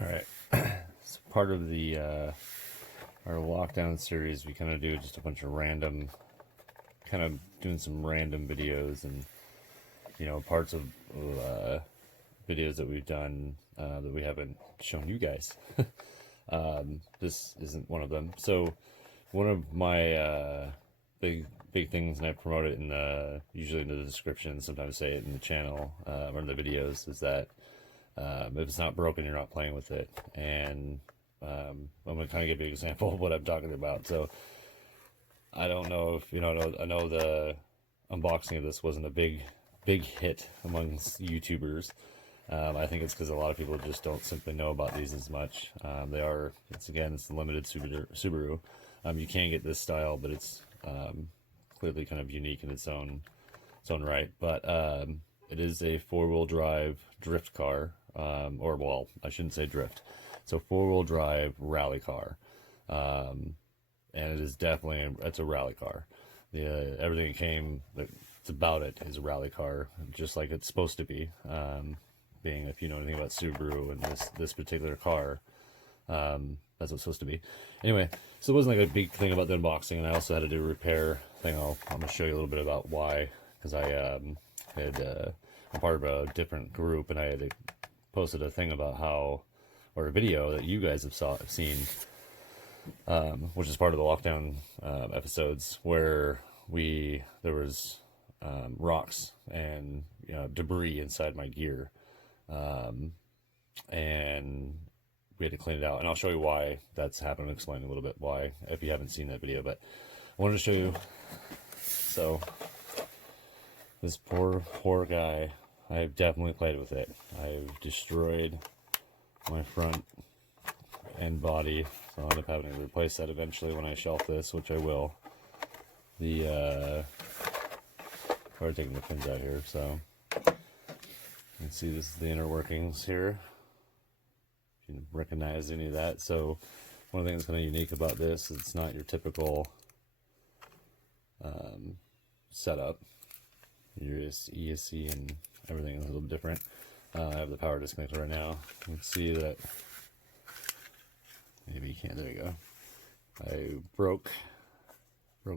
All right. So part of the our lockdown series, we kind of do just a bunch of random, kind of doing some random videos and parts of videos that we've done that we haven't shown you guys. This isn't one of them. So one of my big things, and I promote it in the usually in the description, sometimes say it in the channel or in the videos, is that if it's not broken, you're not playing with it. And I'm going to kind of give you an example of what I'm talking about. So I don't know if I know the unboxing of this wasn't a big hit amongst YouTubers. I think it's because a lot of people just don't simply know about these as much. It's the limited Subaru. You can get this style, but it's clearly kind of unique in its own right. But it is a four-wheel drive drift car, or well, I shouldn't say drift. So four-wheel drive rally car, and it is definitely it's a rally car. Everything it's about it is a rally car, just like it's supposed to be. Being if you know anything about Subaru and this particular car, that's what it's supposed to be. Anyway, so it wasn't like a big thing about the unboxing, and I also had to do a repair thing. I'm going to show you a little bit about why, because I'm part of a different group, and I had posted a thing about or a video that you guys have seen, which is part of the lockdown episodes, where there was rocks and debris inside my gear, and we had to clean it out, and I'll show you why that's happened. I'll explain a little bit why if you haven't seen that video, but I wanted to show you. So this poor guy, I've definitely played with it. I've destroyed my front end body, so I'll end up having to replace that eventually when I shelf this, which I will. Probably taking the pins out here, so you can see this is the inner workings here. If you recognize any of that. So one of the things kind of unique about this, it's not your typical setup. Your ESC and everything is a little bit different. I have the power disconnected right now. You can see that. Maybe you can't. There you go. I broke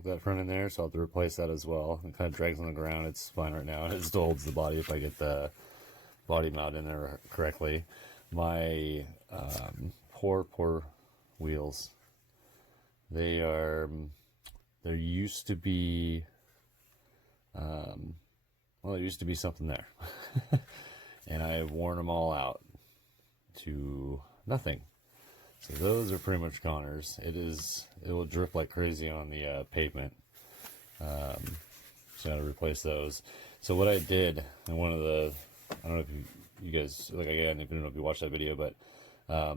that front in there, so I'll have to replace that as well. It kind of drags on the ground. It's fine right now. It still holds the body if I get the body mount in there correctly. My poor wheels. There used to be there used to be something there. And I've worn them all out to nothing. So those are pretty much goners. It will drip like crazy on the pavement. So I got to replace those. So what I did, and I don't know if you guys, like, again, I don't know if you watched that video, but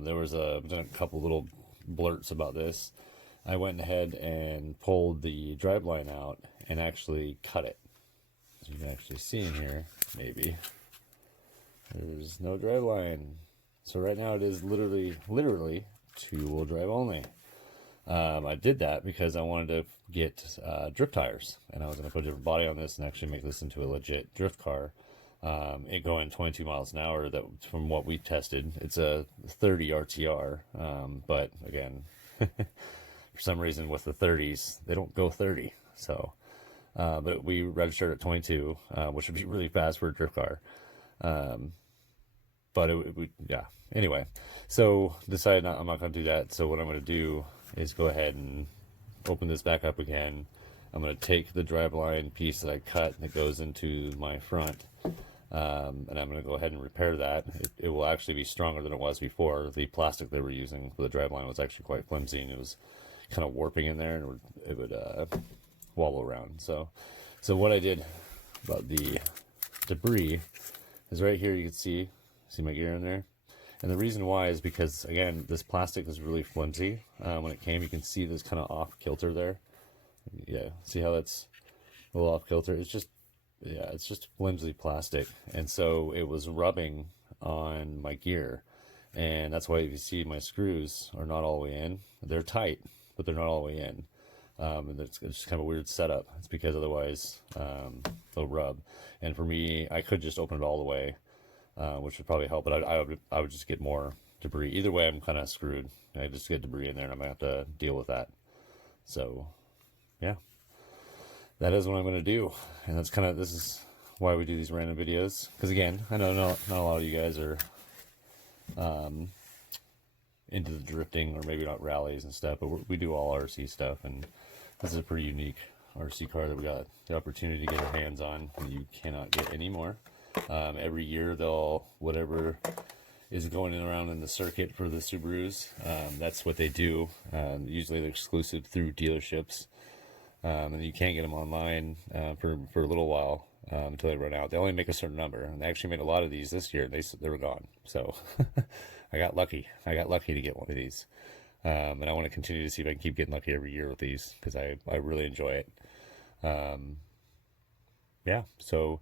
there was I've done a couple little blurts about this. I went ahead and pulled the driveline out and actually cut it. As you can actually see in here, maybe. There's no driveline. So right now it is literally two-wheel drive only. I did that because I wanted to get drift tires, and I was going to put a different body on this and actually make this into a legit drift car. It going 22 miles an hour. That from what we tested, it's a 30 RTR. But again, for some reason with the 30s, they don't go 30. So, but we registered at 22, which would be really fast for a drift car. But yeah. Anyway, so decided I'm not going to do that. So what I'm going to do is go ahead and open this back up again. I'm going to take the driveline piece that I cut that goes into my front, and I'm going to go ahead and repair that. It will actually be stronger than it was before. The plastic they were using for the driveline was actually quite flimsy, and it was kind of warping in there, and it would wobble around. So what I did about the debris is right here. You can see my gear in there. And the reason why is because, again, this plastic is really flimsy. When it came, you can see this kind of off kilter there. Yeah, see how that's a little off kilter? It's just flimsy plastic. And so it was rubbing on my gear. And that's why if you see my screws are not all the way in. They're tight, but they're not all the way in. And it's just kind of a weird setup. It's because otherwise they'll rub. And for me, I could just open it all the way, which would probably help. But I would just get more debris. Either way, I'm kind of screwed. I just get debris in there, and I'm going to have to deal with that. So, yeah, that is what I'm going to do. And that's kind of, this is why we do these random videos. Because again, I know not a lot of you guys are into the drifting, or maybe not rallies and stuff, but we do all RC stuff. And this is a pretty unique RC car that we got the opportunity to get our hands on, and you cannot get anymore. Every year they'll, whatever is going around in the circuit for the Subarus, that's what they do. Usually they're exclusive through dealerships, and you can't get them online for a little while until they run out. They only make a certain number, and they actually made a lot of these this year. They were gone, so I got lucky. I got lucky to get one of these, and I want to continue to see if I can keep getting lucky every year with these, because I really enjoy it. Yeah, so